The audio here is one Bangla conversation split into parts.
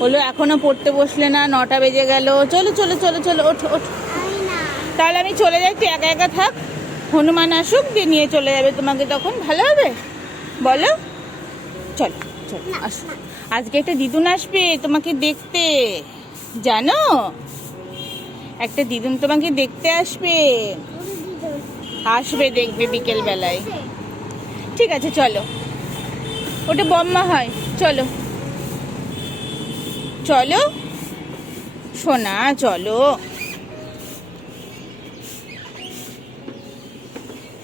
বললো এখনো পড়তে বসলে না, 9টা বেজে গেল। চলো চলো চলো চলো, ওঠো ওঠো। তাহলে আমি চলে যাই, তুই একা একা থাক, হনুমান আসুক, দিয়ে নিয়ে চলে যাবে তোমাকে, তখন ভালো হবে। বলো, চলো চলো আসো। আজকে একটা দিদুন আসবে তোমাকে দেখতে, জানো? একটা দিদুন তোমাকে দেখতে আসবে। আসবে, দেখবে বিকেল বেলায়। ঠিক আছে চলো, ওটা বম্মা হয়। চলো চলো সোনা, চলো।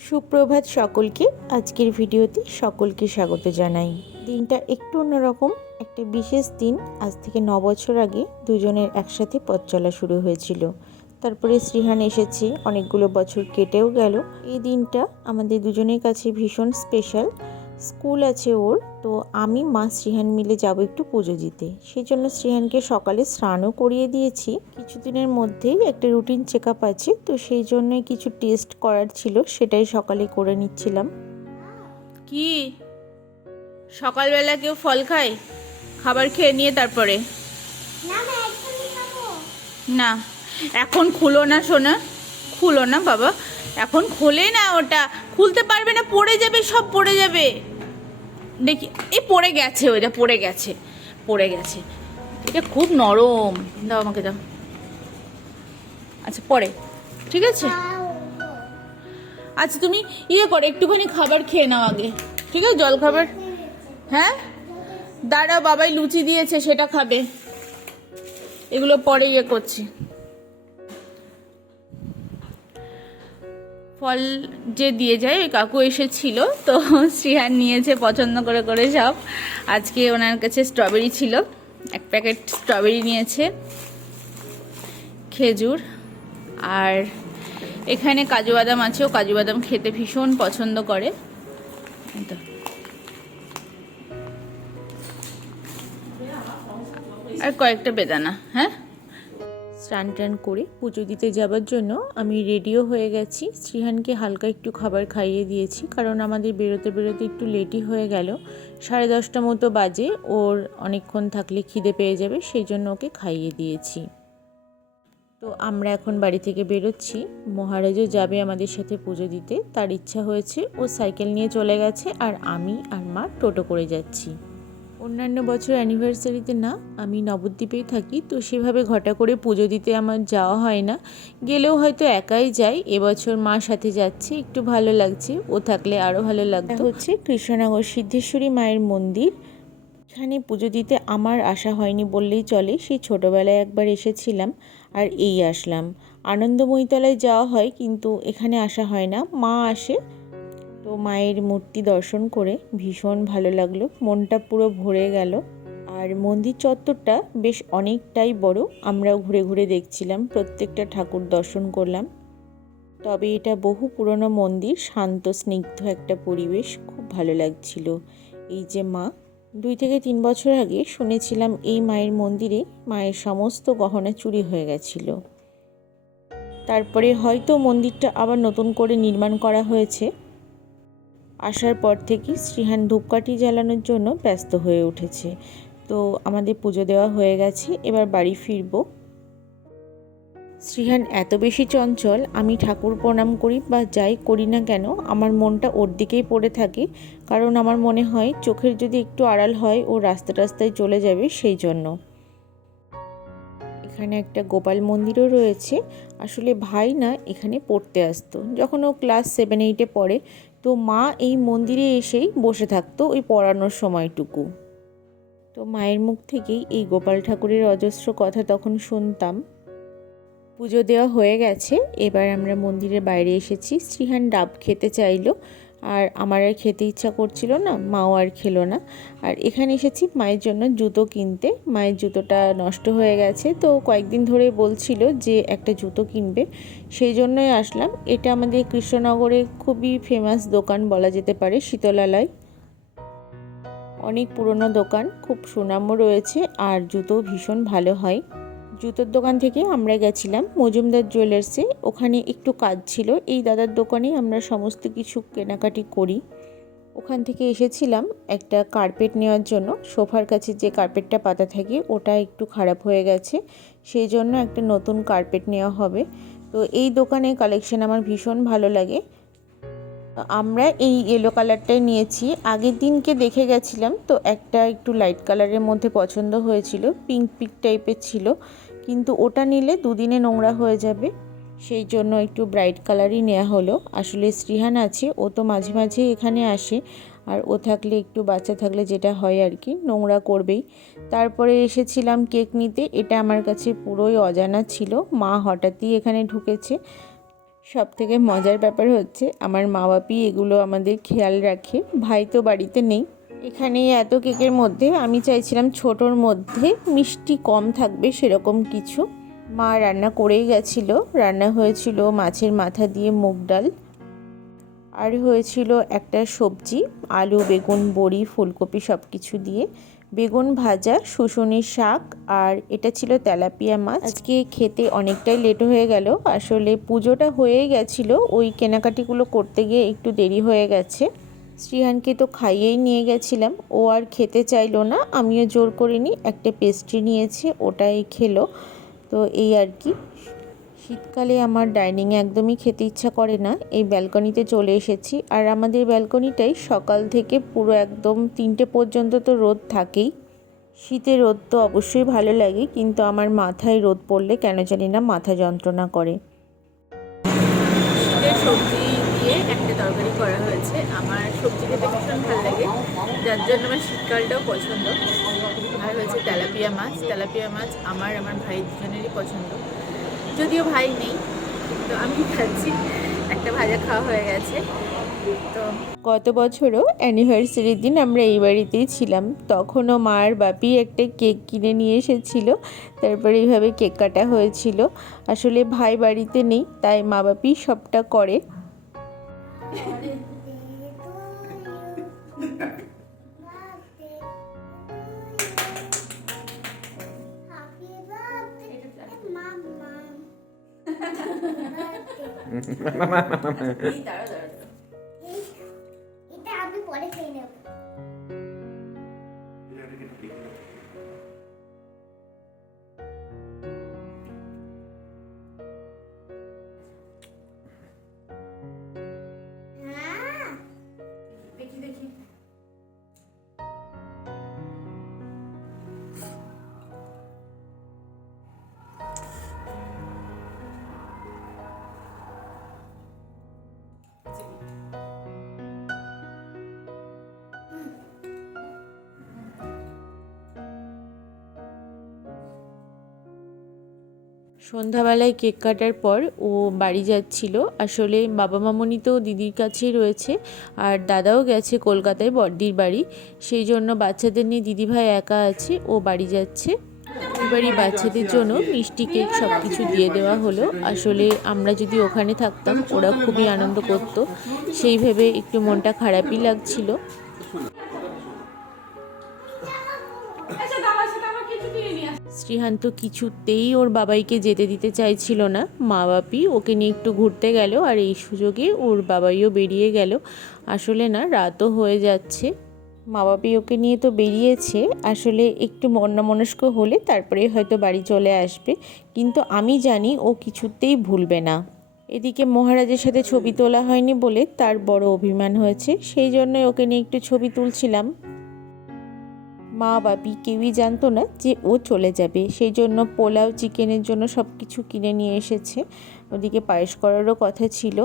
সুপ্রভাত সকলকে। আজকের ভিডিওতে সকলকে স্বাগত জানাই। দিনটা একটু অন্যরকম, একটা বিশেষ দিন। আজ থেকে 9 বছর আগে দুজনের একসাথে পথ চলা শুরু হয়েছিল। তারপরে শ্রীহান এসেছে, অনেকগুলো বছর কেটেও গেল। এই দিনটা আমাদের দুজনের কাছে ভীষণ স্পেশাল। স্কুল আছে ওর, তো আমি মা শ্রীহান মিলে যাব একটু পুজো দিতে। সেই জন্য শ্রীহানকে সকালে স্নানও করিয়ে দিয়েছি। কিছুদিনের মধ্যেই একটা রুটিন চেক আপ আছে, তো সেই জন্যই কিছু টেস্ট করার ছিল, সেটাই সকালে করে নিচ্ছিলাম। কি সকালবেলা কেউ ফল খায়? খাবার খেয়ে নিয়ে তারপরে না, এখন খুলো না সোনা, খুলো না বাবা, এখন খোলে না, ওটা খুলতে পারবে না, পড়ে যাবে, সব পড়ে যাবে। দেখি, এই পড়ে গেছে, ওইটা পড়ে গেছে, পড়ে গেছে। এটা খুব নরম, দাও আমাকে, দাও। আচ্ছা পরে, ঠিক আছে। আচ্ছা তুমি ইয়ে করো, একটুখানি খাবার খেয়ে নাও আগে, ঠিক আছে? জল খাবার, হ্যাঁ দাঁড়াও, বাবাই লুচি দিয়েছে, সেটা খাবে। এগুলো পরে ইয়ে করছি। ফল যে দিয়ে যায়, ওই কাকু এসেছিল, তো শ্রীহান নিয়েছে পছন্দ করে করে সব। আজকে ওনার কাছে স্ট্রবেরি ছিল, এক প্যাকেট স্ট্রবেরি নিয়েছে, খেজুর, আর এখানে কাজু বাদাম আছে। ও কাজু বাদাম খেতে ভীষণ পছন্দ করে। আর কয়েকটা বেদানা। হ্যাঁ, স্নান টান করে পুজো দিতে যাবার জন্য আমি রেডিও হয়ে গেছি। শ্রীহানকে হালকা একটু খাবার খাইয়ে দিয়েছি, কারণ আমাদের বেরোতে বেরোতে একটু লেটই হয়ে গেল। 10:30 মতো বাজে, ওর অনেকক্ষণ থাকলে খিদে পেয়ে যাবে, সেই জন্য ওকে খাইয়ে দিয়েছি। তো আমরা এখন বাড়ি থেকে বেরোচ্ছি। মহারাজও যাবে আমাদের সাথে পুজো দিতে, তার ইচ্ছা হয়েছে, ও সাইকেল নিয়ে চলে গেছে, আর আমি আর মা টোটো করে যাচ্ছি। অন্যান্য বছর অ্যানিভার্সারিতে না, আমি নবদ্বীপেই থাকি, তো সেভাবে ঘটা করে পুজো দিতে আমার যাওয়া হয় না। গেলেও হয়তো একাই যাই। এবছর মার সাথে যাচ্ছে, একটু ভালো লাগছে, ও থাকলে আরও ভালো লাগতো। হচ্ছে কৃষ্ণনগর সিদ্ধেশ্বরী মায়ের মন্দির। এখানে পুজো দিতে আমার আসা হয়নি বললেই চলে। সেই ছোটোবেলায় একবার এসেছিলাম, আর এই আসলাম। আনন্দময়ীতলায় যাওয়া হয়, কিন্তু এখানে আসা হয় না, মা আসে। তো মায়ের মূর্তি দর্শন করে ভীষণ ভালো লাগলো, মনটা পুরো ভরে গেল। আর মন্দির চত্বরটা বেশ অনেকটাই বড়, আমরাও ঘুরে ঘুরে দেখছিলাম, প্রত্যেকটা ঠাকুর দর্শন করলাম। তবে এটা বহু পুরনো মন্দির, শান্ত স্নিগ্ধ একটা পরিবেশ, খুব ভালো লাগছিল। এই যে মা, 2 থেকে 3 বছর আগে শুনেছিলাম এই মায়ের মন্দিরে মায়ের সমস্ত গহনা চুরি হয়ে গেছিল। তারপরে হয়তো মন্দিরটা আবার নতুন করে নির্মাণ করা হয়েছে। আসার পর থেকে শ্রীহান ধূপকাঠি জ্বালানোর জন্য ব্যস্ত হয়ে উঠেছে। তো আমাদের পুজো দেওয়া হয়ে গেছে, এবার বাড়ি ফিরবো। শ্রীহান এত বেশি চঞ্চল, আমি ঠাকুর প্রণাম করি বা যাই করি না কেন, আমার মনটা ওর দিকেই পড়ে থাকে, কারণ আমার মনে হয় চোখের যদি একটু আড়াল হয় ও রাস্তায় চলে যাবে, সেই জন্য। এখানে একটা গোপাল মন্দিরও রয়েছে। আসলে ভাই না এখানে পড়তে আসতো, যখন ও ক্লাস 7-8-এ পড়ে, তো মা এই মন্দিরে এসেই বসে থাকতো ওই পড়ানোর সময়টুকু। তো মায়ের মুখ থেকেই এই গোপাল ঠাকুরের অজস্র কথা তখন শুনতাম। পুজো দেওয়া হয়ে গেছে, এবার আমরা মন্দিরের বাইরে এসেছি। শ্রীহান ডাব খেতে চাইলো, আর আমার আর খেতে ইচ্ছা করছিল না, মাও আর খেলো না। আর এখানে এসেছি মায়ের জন্য জুতো কিনতে। মায়ের জুতোটা নষ্ট হয়ে গেছে, তো কয়েকদিন ধরে বলছিল যে একটা জুতো কিনবে, সেই জন্যই আসলাম। এটা আমাদের কৃষ্ণনগরে খুবই ফেমাস দোকান বলা যেতে পারে, শীতলালয়। অনেক পুরনো দোকান, খুব সুনামও রয়েছে, আর জুতো ভীষণ ভালো হয়। জুতোর দোকান থেকে আমরা গেছিলাম মজুমদার জুয়েলার্সে, ওখানে একটু কাজ ছিল। এই দাদার দোকানে আমরা সমস্ত কিছু কেনাকাটি করি। ওখান থেকে এসেছিলাম একটা কার্পেট নেওয়ার জন্য। সোফার কাছে যে কার্পেটটা পাতা থাকে ওটা একটু খারাপ হয়ে গেছে, সেই জন্য একটা নতুন কার্পেট নেওয়া হবে। তো এই দোকানে কালেকশন আমার ভীষণ ভালো লাগে। আমরা এই ইয়েলো কালারটাই নিয়েছি। আগের দিনকে দেখে গেছিলাম, তো একটা একটু লাইট কালারের মধ্যে পছন্দ হয়েছিল, পিঙ্ক পিঙ্ক টাইপের ছিল, কিন্তু ওটা নিলে দুদিনে নোংরা হয়ে যাবে, সেই জন্য একটু ব্রাইট কালারই নেওয়া হলো। আসলে শ্রীহান আছে, ও তো মাঝে মাঝে এখানে আসে, আর ও থাকলে একটু বাচ্চা থাকলে যেটা হয় আর কি, নোংরা করবেই। তারপরে এসেছিলাম কেক নিতে। এটা আমার কাছে পুরোই অজানা ছিল, মা হঠাৎই এখানে ঢুকেছে। সব থেকে মজার ব্যাপার হচ্ছে আমার মা বাপি এগুলো আমাদের খেয়াল রাখে, ভাই তো বাড়িতে নেই। এখানে এত কেকের মধ্যে আমি চাইছিলাম ছোটোর মধ্যে মিষ্টি কম থাকবে সেরকম কিছু। মা রান্না করেই গেছিল। রান্না হয়েছিল মাছের মাথা দিয়ে মুগ ডাল, আর হয়েছিল একটা সবজি, আলু বেগুন বড়ি ফুলকপি সব কিছু দিয়ে, বেগুন ভাজা, শুশুনির শাক, আর এটা ছিল তেলাপিয়া মাছ। আজকে খেতে অনেকটাই লেট হয়ে গেল, আসলে পুজোটা হয়েই গেছিলো, ওই কেনাকাটিগুলো করতে গিয়ে একটু দেরি হয়ে গেছে। শ্রীহানকে তো খাইয়েই নিয়ে গেছিলাম, ও আর খেতে চাইলো না, আমিও জোর করিনি, একটা পেস্ট্রি নিয়েছে ওটাই খেলো। তো এই আর কি। শীতকালে আমার ডাইনিংয়ে একদমই খেতে ইচ্ছা করে না, এই ব্যালকনিতে চলে এসেছি। আর আমাদের ব্যালকনিটাই সকাল থেকে পুরো একদম 3টে পর্যন্ত তো রোদ থাকেই। শীতে রোদ তো অবশ্যই ভালো লাগে, কিন্তু আমার মাথায় রোদ পড়লে কেন জানি না মাথা যন্ত্রণা করে। শীতের সবজি দিয়ে একটা তরকারি করা হয়েছে। আমার সবজি খেতে ভীষণ ভালো লাগে, যার জন্য আমার শীতকালটাও পছন্দ। আর হয়েছে তেলাপিয়া মাছ। তেলাপিয়া মাছ আমার ভাই দুজনেরই পছন্দ, যদিও ভাই নেই, তো আমি খাচ্ছি। একটা ভাজা খাওয়া হয়ে গেছে। তো গত বছরও অ্যানিভার্সারির দিন আমরা এই বাড়িতেই ছিলাম, তখনও মার বাপি একটা কেক কিনে নিয়ে এসেছিল, তারপরে এইভাবে কেক কাটা হয়েছিল। আসলে ভাই বাড়িতে নেই, তাই মা বাপি সবটা করে। এটা আমি পরে খেয়ে নেব। দেখি দেখি। সন্ধ্যাবেলায় কেক কাটার পর ও বাড়ি যাচ্ছিল। আসলে বাবা মামনি তো দিদির কাছেই রয়েছে, আর দাদাও গেছে কলকাতায় বড়দির বাড়ি, সেই জন্য বাচ্চাদের নিয়ে দিদিভাই একা আছে, ও বাড়ি যাচ্ছে। এবারই বাচ্চাদের জন্য মিষ্টি কেক সব কিছু দিয়ে দেওয়া হলো। আসলে আমরা যদি ওখানে থাকতাম ওরা খুবই আনন্দ করত, সেই ভেবে একটু মনটা খারাপই লাগছিল। শ্রীহান তো কিছুতেই ওর বাবাইকে যেতে দিতে চাইছিল না, মা বাপি ওকে নিয়ে একটু ঘুরতে গেল, আর এই সুযোগে ওর বাবাইও বেরিয়ে গেল। আসলে না, রাতও হয়ে যাচ্ছে, মা বাপি ওকে নিয়ে তো বেরিয়েছে, আসলে একটু অন্যমনস্ক হলে তারপরে হয়তো বাড়ি চলে আসবে, কিন্তু আমি জানি ও কিছুতেই ভুলবে না। এদিকে মহারাজের সাথে ছবি তোলা হয়নি বলে তার বড় অভিমান হয়েছে, সেই জন্য ওকে নিয়ে একটু ছবি তুলছিলাম। মা বাপি কেউই জানতো না যে ও চলে যাবে, সেই জন্য পোলাও চিকেনের জন্য সব কিছু কিনে নিয়ে এসেছে। ওদিকে পায়েস করারও কথা ছিল।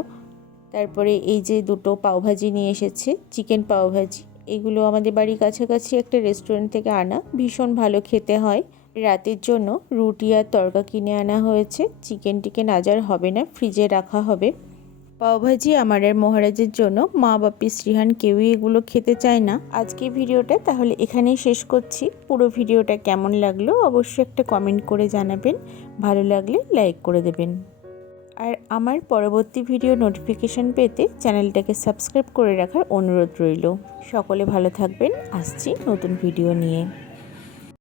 তারপরে এই যে দুটো পাওভাজি নিয়ে এসেছে, চিকেন পাওভাজি। এগুলো আমাদের বাড়ির কাছাকাছি একটা রেস্টুরেন্ট থেকে আনা, ভীষণ ভালো খেতে হয়। রাতের জন্য রুটি আর তড়কা কিনে আনা হয়েছে। চিকেন টিকেন আজ আর হবে না, ফ্রিজে রাখা হবে। পাওভাজি আমার আর মহারাজের জন্য, মা বাপি শ্রীহান কেউই এগুলো খেতে চায় না। আজকে ভিডিওটা তাহলে এখানেই শেষ করছি। পুরো ভিডিওটা কেমন লাগলো অবশ্যই একটা কমেন্ট করে জানাবেন, ভালো লাগলে লাইক করে দেবেন। আর আমার পরবর্তী ভিডিও নোটিফিকেশন পেতে চ্যানেলটাকে সাবস্ক্রাইব করে রাখার অনুরোধ রইল। সকলে ভালো থাকবেন, আসছি নতুন ভিডিও নিয়ে।